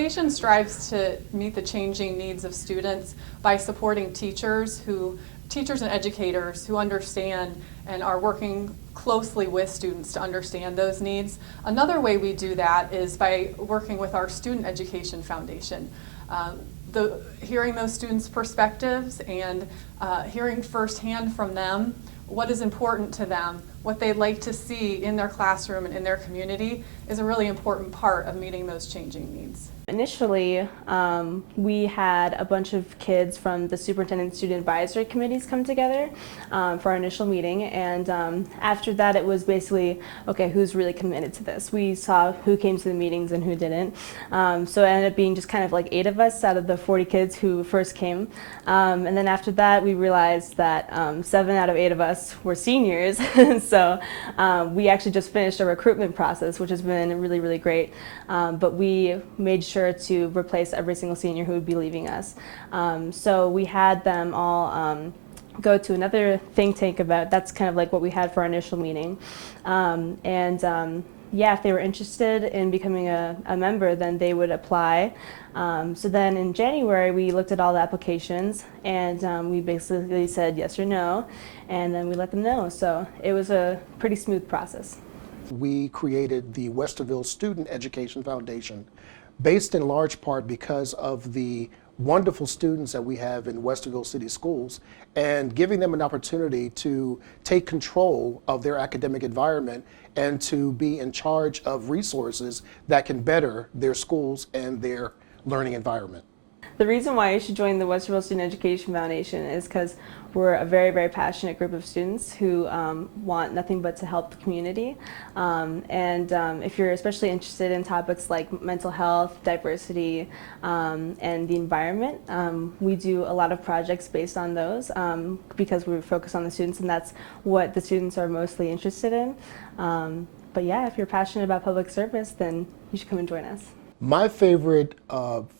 foundation strives to meet the changing needs of students by supporting teachers and educators who understand and are working closely with students to understand those needs. Another way we do that is by working with our Student Education Foundation. Hearing those students' perspectives and hearing firsthand from them what is important to them, what they'd like to see in their classroom and in their community is a really important part of meeting those changing needs. Initially, we had a bunch of kids from the superintendent student advisory committees come together for our initial meeting, and after that it was basically, okay, who's really committed to this? We saw who came to the meetings and who didn't. So it ended up being just kind of like 8 of us out of the 40 kids who first came. And then after that we realized that 7 out of 8 of us were seniors. So we actually just finished a recruitment process, which has been really, really great. But we made sure to replace every single senior who would be leaving us. So we had them all go to another think tank about, that's kind of like what we had for our initial meeting. Yeah, if they were interested in becoming a member, then they would apply. So then in January, we looked at all the applications, and we basically said yes or no, and then we let them know. So it was a pretty smooth process. We created the Westerville Student Education Foundation, based in large part because of the wonderful students that we have in Westerville City Schools, and giving them an opportunity to take control of their academic environment and to be in charge of resources that can better their schools and their learning environment. The reason why you should join the Westerville Student Education Foundation is because we're a very, very passionate group of students who want nothing but to help the community. If you're especially interested in topics like mental health, diversity, and the environment, we do a lot of projects based on those because we focus on the students, and that's what the students are mostly interested in. But yeah, if you're passionate about public service, then you should come and join us. My favorite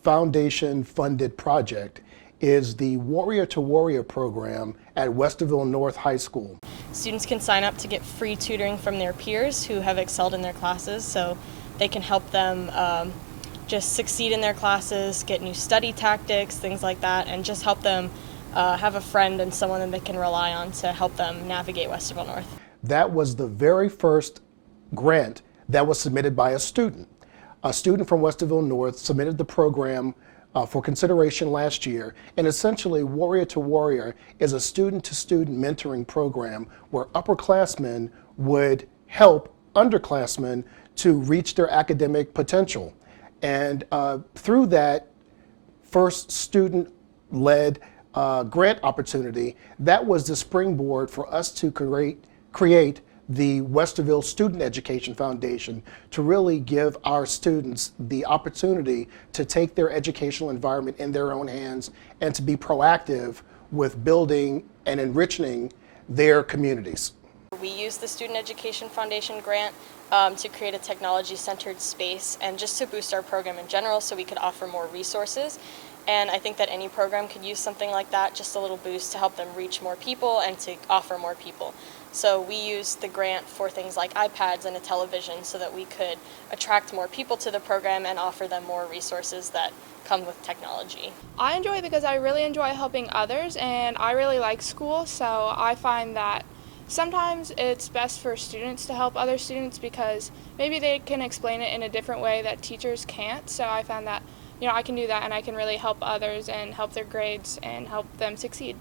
foundation-funded project is the Warrior to Warrior program at Westerville North High School. Students can sign up to get free tutoring from their peers who have excelled in their classes, so they can help them just succeed in their classes, get new study tactics, things like that, and just help them have a friend and someone that they can rely on to help them navigate Westerville North. That was the very first grant that was submitted by a student. A student from Westerville North submitted the program for consideration last year, and essentially Warrior to Warrior is a student-to-student mentoring program where upperclassmen would help underclassmen to reach their academic potential. And through that first student-led grant opportunity, that was the springboard for us to create the Westerville Student Education Foundation to really give our students the opportunity to take their educational environment in their own hands and to be proactive with building and enriching their communities. We used the Student Education Foundation grant to create a technology-centered space and just to boost our program in general so we could offer more resources. And I think that any program could use something like that, just a little boost to help them reach more people and to offer more people. So we used the grant for things like iPads and a television so that we could attract more people to the program and offer them more resources that come with technology. I enjoy it because I really enjoy helping others, and I really like school, so I find that sometimes it's best for students to help other students because maybe they can explain it in a different way that teachers can't. So I found that I can do that, and I can really help others and help their grades and help them succeed.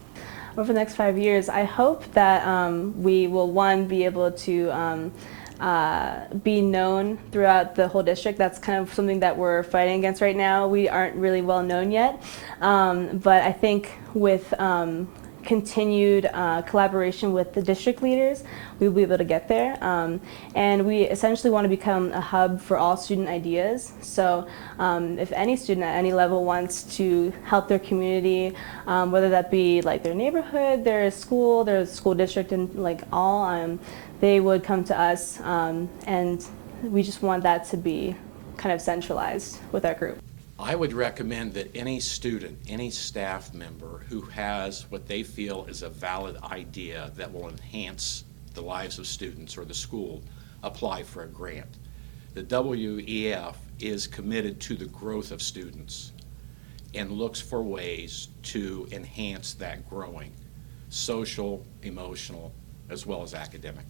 Over the next 5 years, I hope that we will, one, be able to be known throughout the whole district. That's kind of something that we're fighting against right now. We aren't really well known yet, but I think with continued collaboration with the district leaders, we'll be able to get there. And we essentially want to become a hub for all student ideas. So if any student at any level wants to help their community, whether that be like their neighborhood, their school district, and like all, they would come to us, and we just want that to be kind of centralized with our group. I would recommend that any student, any staff member who has what they feel is a valid idea that will enhance the lives of students or the school apply for a grant. the WEF is committed to the growth of students and looks for ways to enhance that growing, social, emotional, as well as academic.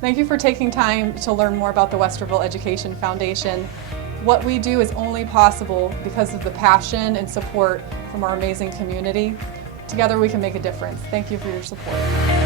Thank you for taking time to learn more about the Westerville Education Foundation. What we do is only possible because of the passion and support from our amazing community. Together we can make a difference. Thank you for your support.